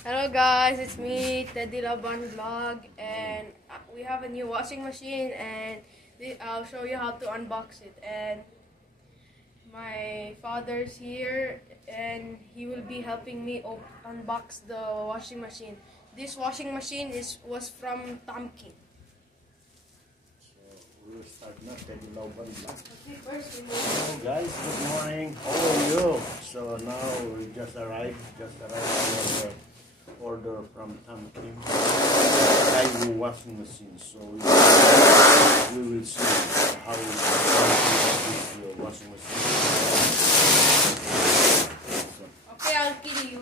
Hello guys, it's me, Teddy Laban Vlog, and we have a new washing machine, and I'll show you how to unbox it. And my father's here, and he will be helping me unbox the washing machine. This washing machine was from Tamki. We will start now. Teddy Laban Vlog. Okay, first we Hello guys, good morning. How are you? So now we just arrived our order from Tamki. Daewoo washing machine. So we will see how we this washing machine. So, Okay, I'll kill you.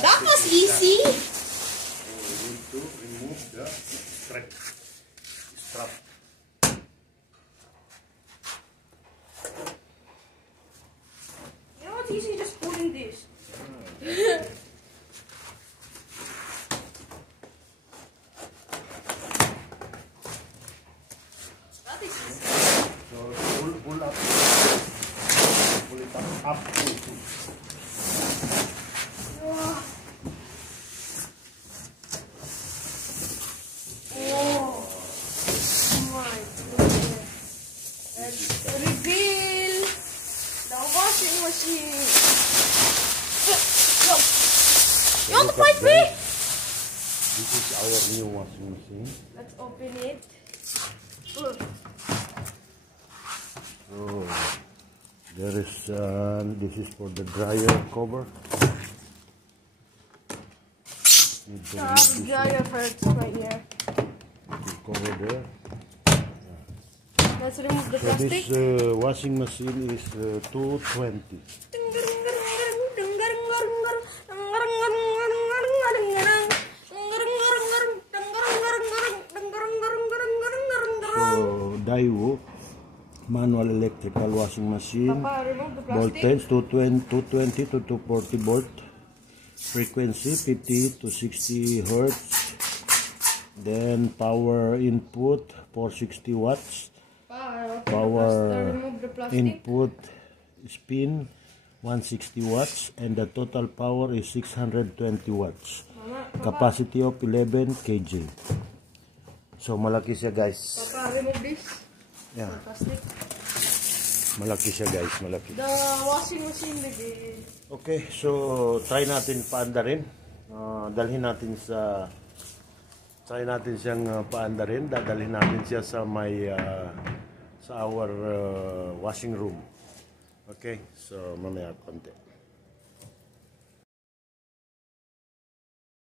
That was easy. so we need to remove the strap. You know what's easy? Just pulling this. That is easy. So pull up. Pull it up to. Reveal the washing machine. You want to fight me? This is our new washing machine. Let's open it. So there is this is for the dryer cover. The dryer hurts right here. This cover there. Let's remove the So plastic. this washing machine is 220. So Daewoo manual electrical washing machine. Papa, remove the plastic. Voltage 220 to 240 volt. Frequency 50 to 60 hertz. Then power input 460 watts. Power input spin 160 watts, and the total power is 620 watts. Capacity of 11 kg. So malaki siya guys. Papa, remove this. Yeah. Plastic. Malaki siya guys, malaki. The washing machine begin. Okay, so try natin paandarin. Dalhin natin try natin siyang paandarin. Dadalhin natin siya sa sa our washing room. Okay, so mamaya konti.